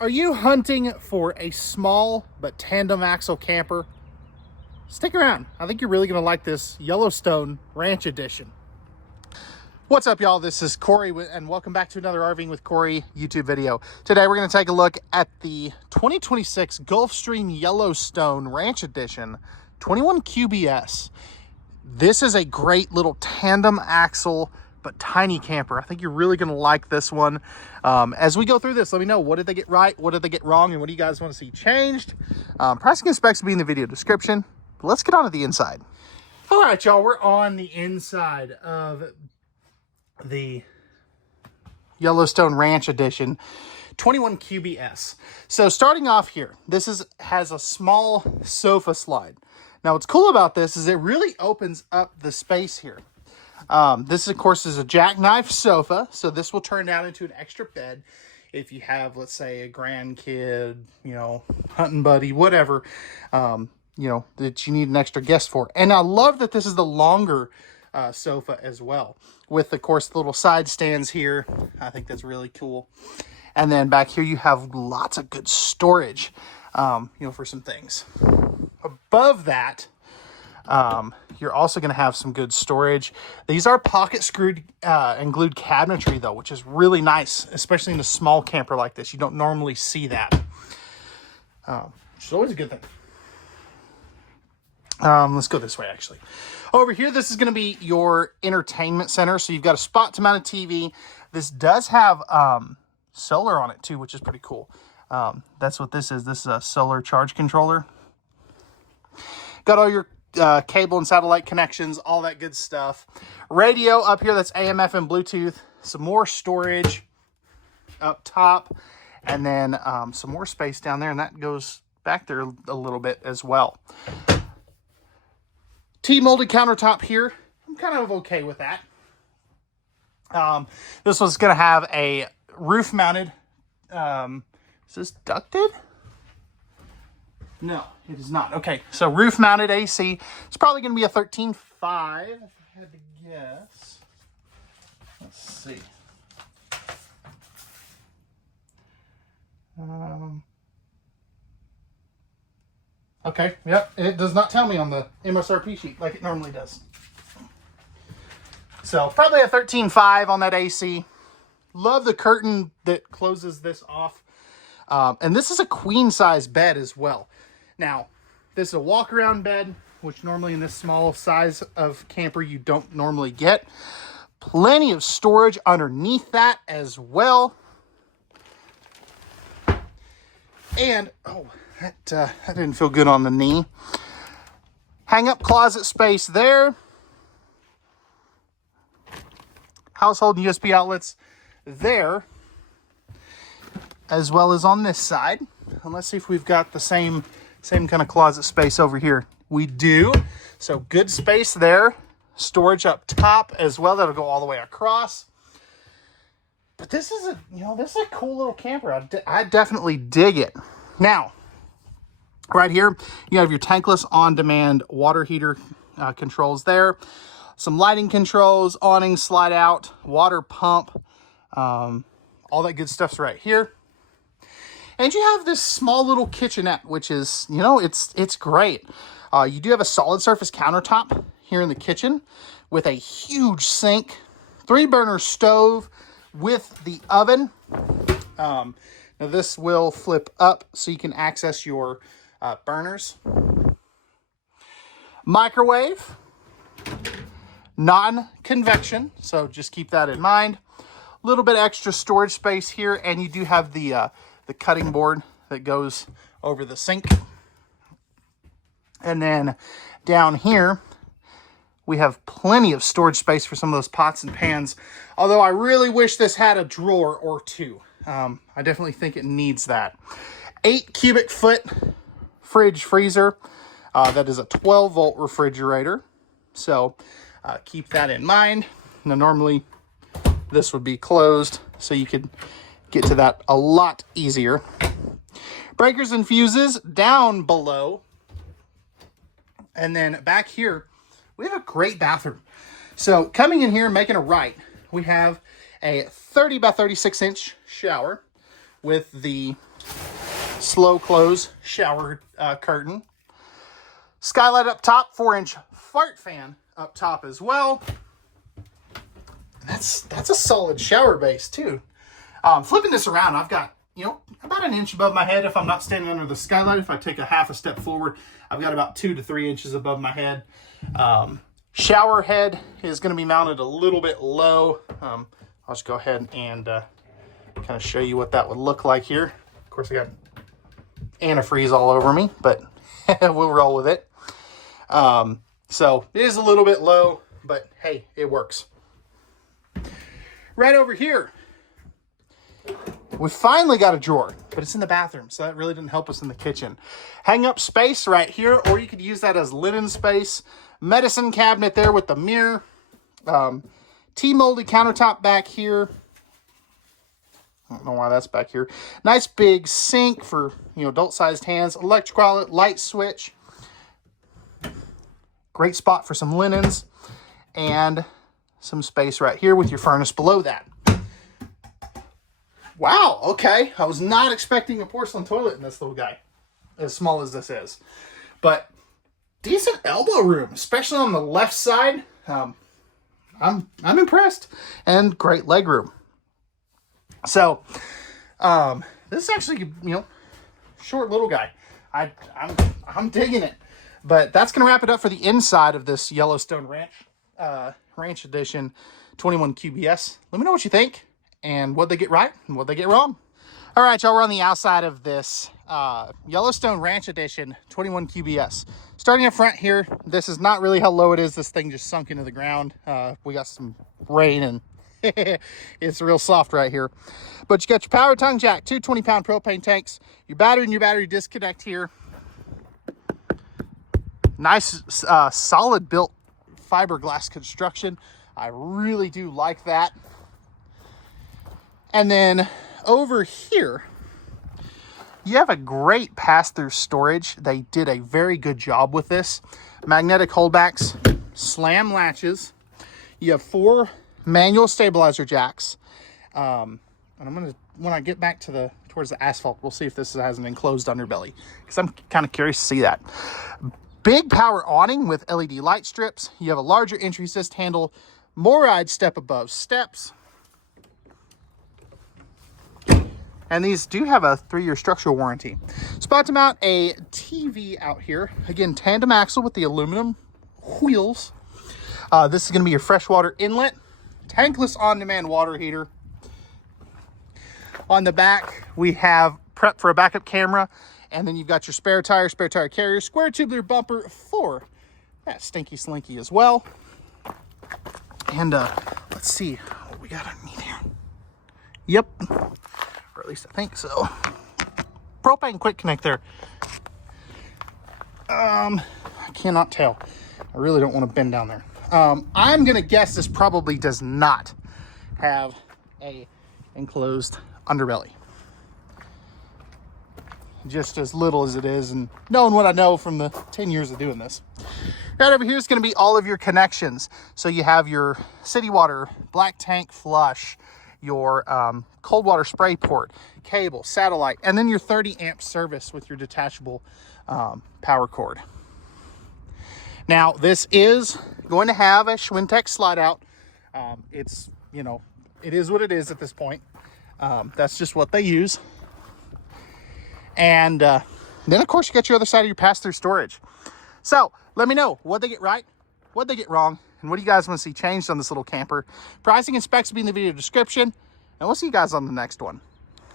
Are you hunting for a small but tandem axle camper? Stick around. I think you're really going to like this Yellowstone Ranch Edition. What's up, y'all? This is Cory, and welcome back to another RVing with Cory YouTube video. Today, we're going to take a look at the 2026 Gulfstream Yellowstone Ranch Edition 21 QBS. This is a great little tandem axle but tiny camper. I think you're really going to like this one. As we go through this, let me know, what did they get right, what did they get wrong, and what do you guys want to see changed? Pricing and specs will be in the video description. But let's get on to the inside. All right, y'all, we're on the inside of the Yellowstone Ranch Edition 21 QBS. So starting off here, this has a small sofa slide. Now what's cool about this is it really opens up the space here. This, of course, is a jackknife sofa, so this will turn down into an extra bed if you have, let's say, a grandkid, you know, hunting buddy, whatever, you know, that you need an extra guest for. And I love that this is the longer sofa as well, with, of course, the little side stands here. I think that's really cool. And then back here you have lots of good storage, you know, for some things. Above that, you're also going to have some good storage. These are pocket screwed and glued cabinetry, though, which is really nice, especially in a small camper like this. You don't normally see that, which is always a good thing. Let's go this way, actually. Over here, this is going to be your entertainment center. So you've got a spot to mount a TV. This does have solar on it, too, which is pretty cool. That's what this is. This is a solar charge controller. Got all your cable and satellite connections, all that good stuff. Radio up here, that's AM, FM, Bluetooth. Some more storage up top, and then some more space down there, and that goes back there a little bit as well. T-molded countertop here. I'm kind of okay with that. This one's going to have a roof-mounted. Is this ducted? No, it is not. Okay, so roof-mounted AC. It's probably going to be a 13.5, if I had to guess. Let's see. Okay, yep, it does not tell me on the MSRP sheet like it normally does. So, probably a 13.5 on that AC. Love the curtain that closes this off. And this is a queen-size bed as well. Now, this is a walk-around bed, which normally in this small size of camper you don't normally get. Plenty of storage underneath that as well. And, oh, that didn't feel good on the knee. Hang-up closet space there. Household and USB outlets there, as well as on this side. And let's see if we've got the same kind of closet space over here. We do. So good space there. Storage up top as well. That'll go all the way across. But this is this is a cool little camper. I definitely dig it. Now, right here, you have your tankless on-demand water heater controls there. Some lighting controls, awning slide out, water pump, all that good stuff's right here. And you have this small little kitchenette, which is, you know, it's great. You do have a solid surface countertop here in the kitchen with a huge sink, 3-burner stove with the oven. Now this will flip up so you can access your burners. Microwave, non-convection, so just keep that in mind. A little bit extra storage space here, and you do have the cutting board that goes over the sink. And then down here, we have plenty of storage space for some of those pots and pans. Although I really wish this had a drawer or two. I definitely think it needs that. 8 cubic foot fridge freezer. That is a 12-volt refrigerator. So keep that in mind. Now normally this would be closed, so you could get to that a lot easier. Breakers and fuses down below. And then back here, we have a great bathroom. So coming in here and making a right, we have a 30 by 36 inch shower with the slow close shower curtain. Skylight up top, 4-inch fart fan up top as well. That's a solid shower base too. Flipping this around, I've got, you know, about an inch above my head if I'm not standing under the skylight. If I take a half a step forward, I've got about 2 to 3 inches above my head. Shower head is going to be mounted a little bit low. I'll just go ahead and kind of show you what that would look like here. Of course, I got antifreeze all over me, but we'll roll with it. So it is a little bit low, but hey, it works. Right over here, we finally got a drawer, but it's in the bathroom, so that really didn't help us in the kitchen. Hang up space right here, or you could use that as linen space. Medicine cabinet there with the mirror. T-molded countertop back here. I don't know why that's back here. Nice big sink for, you know, adult-sized hands. Electrical outlet, light switch. Great spot for some linens. And some space right here with your furnace below that. Wow, okay. I was not expecting a porcelain toilet in this little guy, as small as this is. But decent elbow room, especially on the left side. I'm impressed. And great leg room. So, this is actually, you know, short little guy. I'm digging it. But that's going to wrap it up for the inside of this Yellowstone Ranch Edition 21 QBS. Let me know what you think and what they get right and what they get wrong. All right, y'all, we're on the outside of this Yellowstone Ranch Edition 21 QBS. Starting up front here, this is not really how low it is. This thing just sunk into the ground. We got some rain and it's real soft right here. But you got your power tongue jack, 2 20-pound propane tanks, your battery and your battery disconnect here. Nice, solid built fiberglass construction. I really do like that. And then over here, you have a great pass-through storage. They did a very good job with this. Magnetic holdbacks, slam latches. You have 4 manual stabilizer jacks. And I'm gonna, when I get back to towards the asphalt, we'll see if this has an enclosed underbelly, because I'm kind of curious to see that. Big power awning with LED light strips. You have a larger entry assist handle, MORryde step above steps. And these do have a 3-year structural warranty. Spot to mount a TV out here. Again, tandem axle with the aluminum wheels. This is going to be your freshwater inlet. Tankless on-demand water heater. On the back, we have prep for a backup camera. And then you've got your spare tire carrier, square tubular bumper for that stinky slinky as well. And let's see what we got underneath here. Yep. Or at least I think so. Propane quick connect there. I cannot tell. I really don't want to bend down there. I'm gonna guess this probably does not have a enclosed underbelly. Just as little as it is, and knowing what I know from the 10 years of doing this. Right over here is going to be all of your connections. So you have your city water, black tank flush, your cold water spray port, cable, satellite, and then your 30 amp service with your detachable power cord. Now, this is going to have a Schwintek slide out. It's, you know, it is what it is at this point. That's just what they use. And then, of course, you got your other side of your pass-through storage. So let me know what they get right, what they get wrong, and what do you guys want to see changed on this little camper. Pricing and specs will be in the video description, and we'll see you guys on the next one.